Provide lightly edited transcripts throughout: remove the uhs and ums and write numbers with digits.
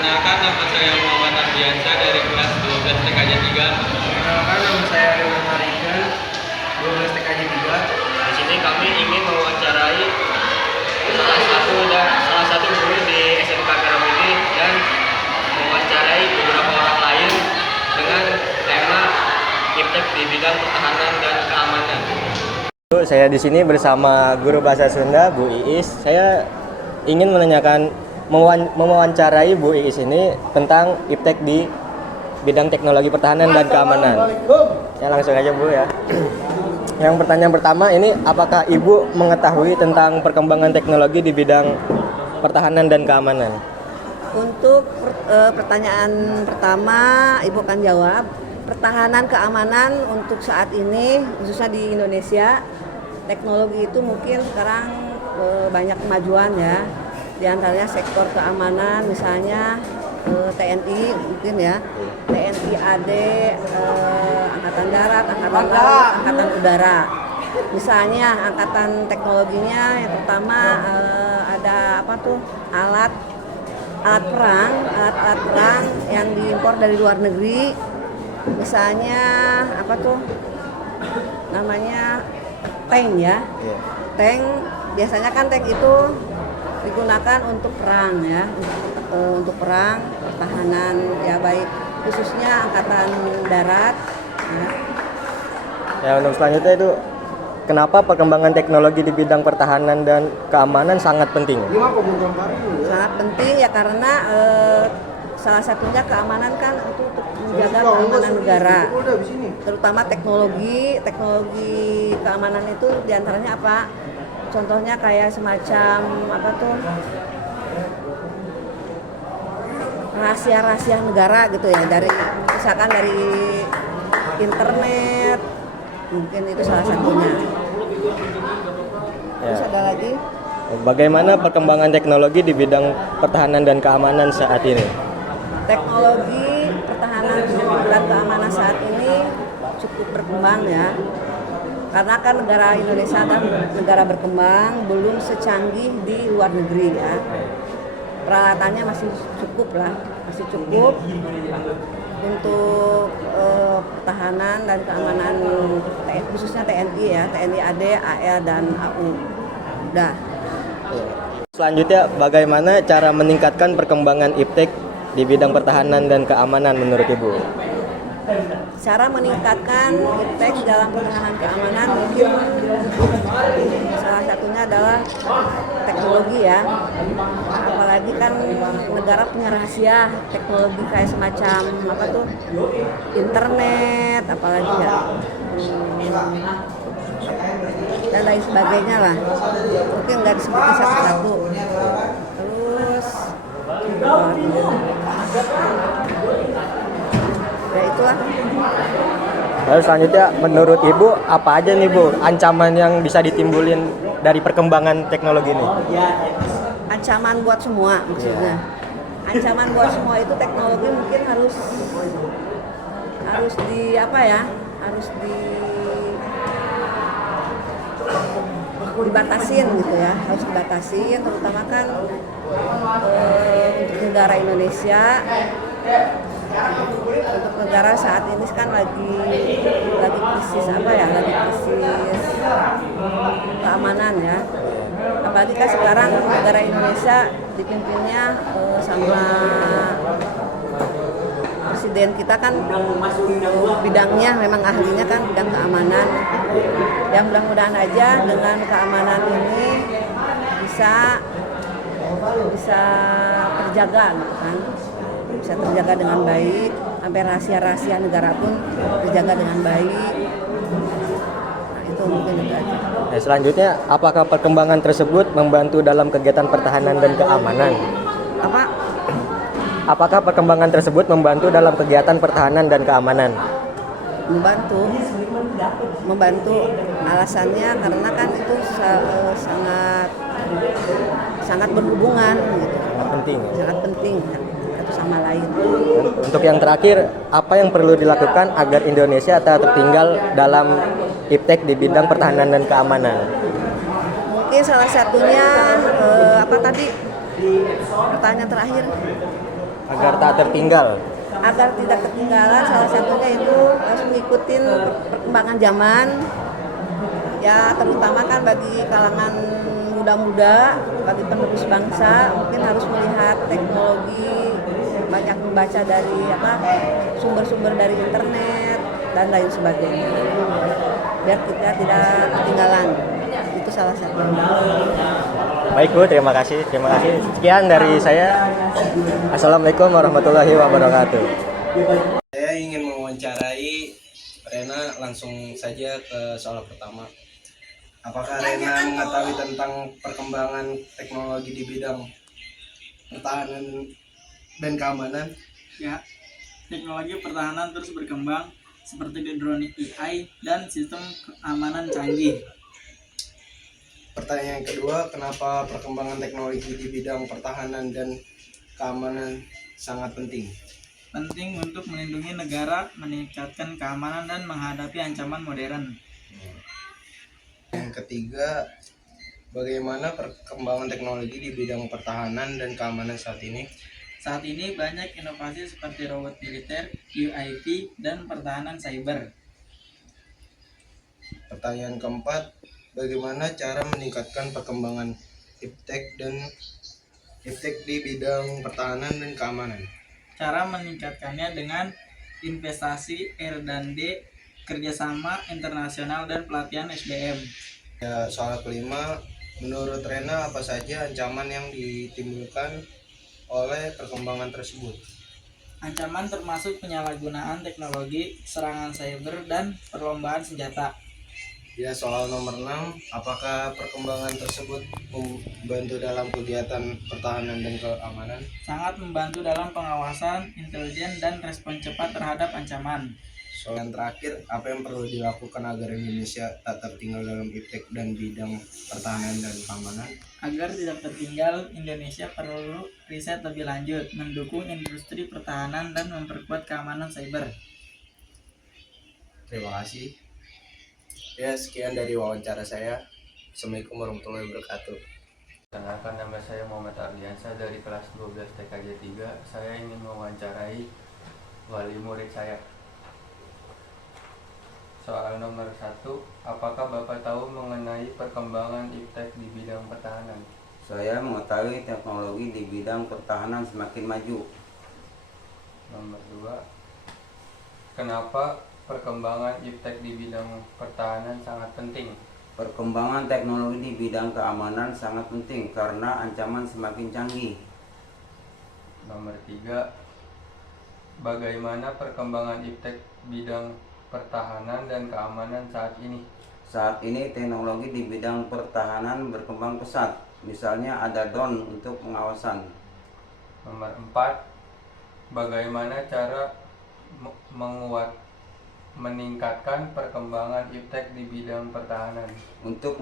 Perkenalkan, nama saya Muhammad Ardiansyah dari kelas 12 TKJ 3. Perkenalkan, nama saya Dewan Marikan, 12 TKJ 3. Di sini kami ingin mewawancarai salah satu guru di SMK Karamidi dan mewawancarai beberapa orang lain dengan tema iptek di bidang pertahanan dan keamanan. Saya di sini bersama guru bahasa Sunda, Bu Iis. Saya ingin mewawancarai Bu Iis ini tentang iptek di bidang teknologi pertahanan dan keamanan. Ya langsung aja Bu ya. Yang pertanyaan pertama ini, apakah Ibu mengetahui tentang perkembangan teknologi di bidang pertahanan dan keamanan? Untuk pertanyaan pertama, Ibu akan jawab. Pertahanan keamanan untuk saat ini, khususnya di Indonesia, teknologi itu mungkin sekarang banyak kemajuan ya. Di antaranya sektor keamanan, misalnya TNI mungkin ya, TNI AD, Angkatan Darat, Angkatan Laut, Angkatan Udara. Misalnya angkatan teknologinya yang pertama ada apa tuh alat perang yang diimpor dari luar negeri. Misalnya apa tuh namanya tank ya. Tank biasanya kan tank itu digunakan untuk perang ya, untuk perang pertahanan ya, baik khususnya angkatan darat ya. Ya, untuk selanjutnya itu, kenapa perkembangan teknologi di bidang pertahanan dan keamanan sangat penting? Sangat penting ya karena salah satunya keamanan kan itu untuk menjaga keamanan negara, terutama teknologi keamanan itu diantaranya apa? Contohnya kayak semacam apa tuh rahasia negara gitu ya, dari misalkan dari internet, mungkin itu salah satunya. Terus ada lagi, bagaimana perkembangan teknologi di bidang pertahanan dan keamanan saat ini? teknologi pertahanan dan keamanan saat ini cukup berkembang ya, karena kan negara Indonesia kan negara berkembang, belum secanggih di luar negeri ya. Peralatannya masih cukup untuk pertahanan dan keamanan, khususnya TNI ya, TNI AD, AL dan AU. Udah. Selanjutnya, bagaimana cara meningkatkan perkembangan iptek di bidang pertahanan dan keamanan menurut Ibu? Cara meningkatkan iptek dalam pertahanan keamanan mungkin salah satunya adalah teknologi ya. Apalagi kan negara punya rahasia teknologi kayak semacam apa tuh internet, apalagi ya dan lain sebagainya lah. Mungkin nggak disebutin satu-satu. Terus ya itulah. Lalu selanjutnya, menurut Ibu apa aja nih Bu ancaman yang bisa ditimbulin dari perkembangan teknologi ini? Ancaman buat semua maksudnya. Ancaman buat semua itu teknologi mungkin harus di apa ya? Harus dibatasin gitu ya, harus dibatasin, terutama kan untuk negara Indonesia. Untuk negara saat ini kan lagi krisis apa ya, lagi krisis keamanan ya. Apalagi kan sekarang negara Indonesia dipimpinnya sama presiden kita kan bidangnya memang ahlinya kan bidang keamanan. Ya mudah-mudahan aja dengan keamanan ini bisa terjaga gitu kan. Bisa terjaga dengan baik, sampai rahasia negara pun terjaga dengan baik. Nah, itu mungkin itu aja. Selanjutnya, apakah perkembangan tersebut membantu dalam kegiatan pertahanan dan keamanan? Apakah perkembangan tersebut membantu dalam kegiatan pertahanan dan keamanan? Membantu. Alasannya karena kan itu sangat berhubungan gitu. Sangat penting satu sama lain. Untuk yang terakhir, apa yang perlu dilakukan agar Indonesia tak tertinggal dalam iptek di bidang pertahanan dan keamanan? Mungkin salah satunya apa tadi pertanyaan terakhir? agar tak tertinggal. Agar tidak ketinggalan, salah satunya itu harus mengikuti perkembangan zaman, ya terutama kan bagi kalangan muda-muda, bagi penerus bangsa mungkin harus melihat teknologi, banyak membaca dari sumber-sumber dari internet dan lain sebagainya, biar kita tidak ketinggalan. Itu salah satunya. Baik Bu, terima kasih. Sekian dari saya. Assalamualaikum warahmatullahi wabarakatuh. Saya ingin mewawancarai Rena, langsung saja ke soal pertama. Apakah Rena mengetahui tentang perkembangan teknologi di bidang pertahanan dan keamanan? Ya, teknologi pertahanan terus berkembang seperti drone AI dan sistem keamanan canggih. Pertanyaan kedua, kenapa perkembangan teknologi di bidang pertahanan dan keamanan sangat penting? Penting untuk melindungi negara, meningkatkan keamanan dan menghadapi ancaman modern. Yang ketiga, bagaimana perkembangan teknologi di bidang pertahanan dan keamanan saat ini? Saat ini banyak inovasi seperti robot militer, UAV, dan pertahanan cyber. Pertanyaan keempat, bagaimana cara meningkatkan perkembangan iptek di bidang pertahanan dan keamanan? Cara meningkatkannya dengan investasi R&D, kerjasama internasional, dan pelatihan SDM. Ya, soal kelima, menurut Rena apa saja ancaman yang ditimbulkan oleh perkembangan tersebut? Ancaman termasuk penyalahgunaan teknologi, serangan cyber, dan perlombaan senjata. Ya, soal nomor 6, apakah perkembangan tersebut membantu dalam kegiatan pertahanan dan keamanan? Sangat membantu dalam pengawasan, intelijen, dan respon cepat terhadap ancaman. Soal yang terakhir, apa yang perlu dilakukan agar Indonesia tak tertinggal dalam iptek dan bidang pertahanan dan keamanan? Agar tidak tertinggal, Indonesia perlu riset lebih lanjut, mendukung industri pertahanan, dan memperkuat keamanan cyber. Terima kasih. Ya, sekian dari wawancara saya. Assalamualaikum warahmatullahi wabarakatuh. Perkenalkan, nama saya Muhammad Ardiansyah dari kelas 12 TKJ 3. Saya ingin mewawancarai wali murid saya. Soal nomor 1, apakah Bapak tahu mengenai perkembangan iptek di bidang pertahanan? Saya mengetahui teknologi di bidang pertahanan semakin maju. Nomor 2, kenapa perkembangan iptek di bidang pertahanan sangat penting? Perkembangan teknologi di bidang keamanan sangat penting karena ancaman semakin canggih. Nomor 3, bagaimana perkembangan iptek bidang pertahanan dan keamanan saat ini? Saat ini teknologi di bidang pertahanan berkembang pesat. Misalnya ada drone untuk pengawasan. Nomor 4, bagaimana cara meningkatkan perkembangan iptek di bidang pertahanan? Untuk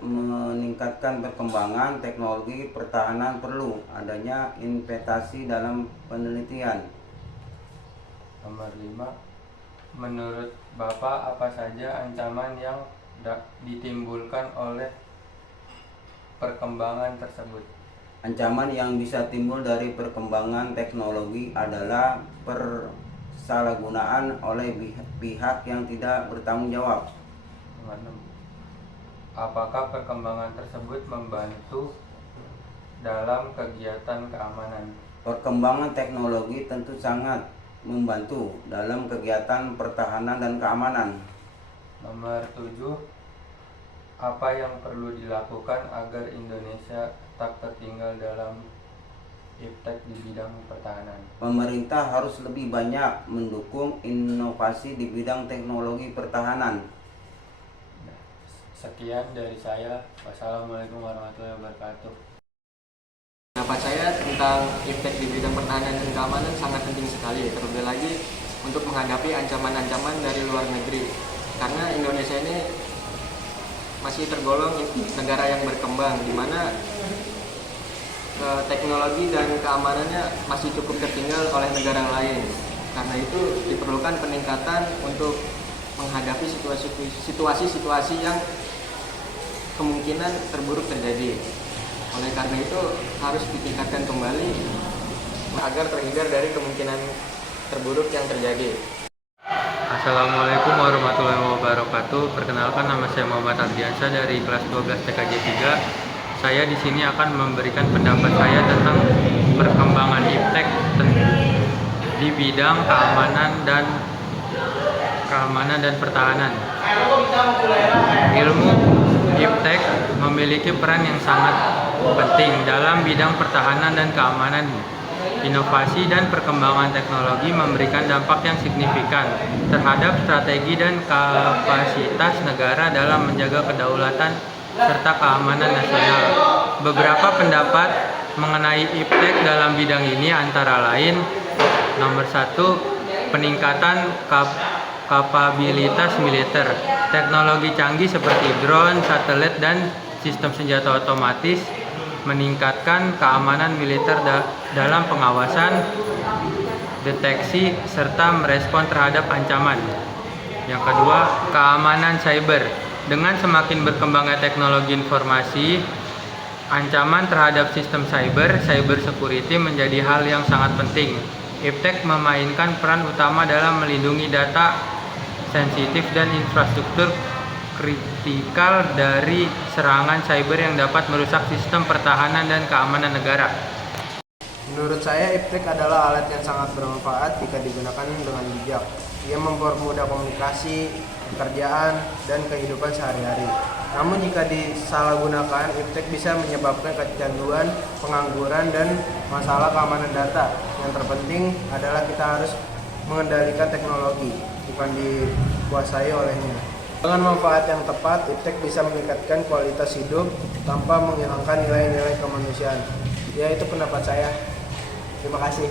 meningkatkan perkembangan teknologi pertahanan perlu adanya investasi dalam penelitian. Nomor 5, menurut Bapak apa saja ancaman yang ditimbulkan oleh perkembangan tersebut? Ancaman yang bisa timbul dari perkembangan teknologi adalah persalahgunaan oleh pihak yang tidak bertanggung jawab. Nomor 6, apakah perkembangan tersebut membantu dalam kegiatan keamanan? Perkembangan teknologi tentu sangat membantu dalam kegiatan pertahanan dan keamanan. Nomor 7, apa yang perlu dilakukan agar Indonesia tak tertinggal dalam iptek di bidang pertahanan? Pemerintah harus lebih banyak mendukung inovasi di bidang teknologi pertahanan. Sekian dari saya. Wassalamualaikum warahmatullahi wabarakatuh. Pendapat saya tentang iptek di bidang pertahanan dan keamanan sangat penting sekali, terlebih lagi untuk menghadapi ancaman-ancaman dari luar negeri. Karena Indonesia ini masih tergolong negara yang berkembang, di mana teknologi dan keamanannya masih cukup tertinggal oleh negara lain. Karena itu diperlukan peningkatan untuk menghadapi situasi-situasi yang kemungkinan terburuk terjadi. Oleh karena itu harus ditingkatkan kembali agar terhindar dari kemungkinan terburuk yang terjadi. Assalamualaikum warahmatullahi wabarakatuh. Perkenalkan, nama saya Muhammad Ardiansyah dari kelas 12 TKJ 3. Saya di sini akan memberikan pendapat saya tentang perkembangan iptek di bidang keamanan dan pertahanan. Ilmu iptek memiliki peran yang sangat penting dalam bidang pertahanan dan keamanan. Inovasi dan perkembangan teknologi memberikan dampak yang signifikan terhadap strategi dan kapasitas negara dalam menjaga kedaulatan serta keamanan nasional. Beberapa pendapat mengenai iptek dalam bidang ini antara lain: nomor 1, peningkatan kapabilitas militer. Teknologi canggih seperti drone, satelit, dan sistem senjata otomatis meningkatkan keamanan militer dalam pengawasan, deteksi, serta merespon terhadap ancaman. Yang kedua, keamanan cyber. Dengan semakin berkembangnya teknologi informasi, ancaman terhadap sistem cyber security menjadi hal yang sangat penting. Iptek memainkan peran utama dalam melindungi data sensitif dan infrastruktur kritikal dari serangan cyber yang dapat merusak sistem pertahanan dan keamanan negara. Menurut saya, iptek adalah alat yang sangat bermanfaat jika digunakan dengan bijak. Ia mempermudah komunikasi, pekerjaan, dan kehidupan sehari-hari. Namun jika disalahgunakan, iptek bisa menyebabkan kecanduan, pengangguran, dan masalah keamanan data. Yang terpenting adalah kita harus mengendalikan teknologi, bukan dikuasai olehnya. Dengan manfaat yang tepat, iptek bisa meningkatkan kualitas hidup tanpa menghilangkan nilai-nilai kemanusiaan. Ya, itu pendapat saya. Terima kasih.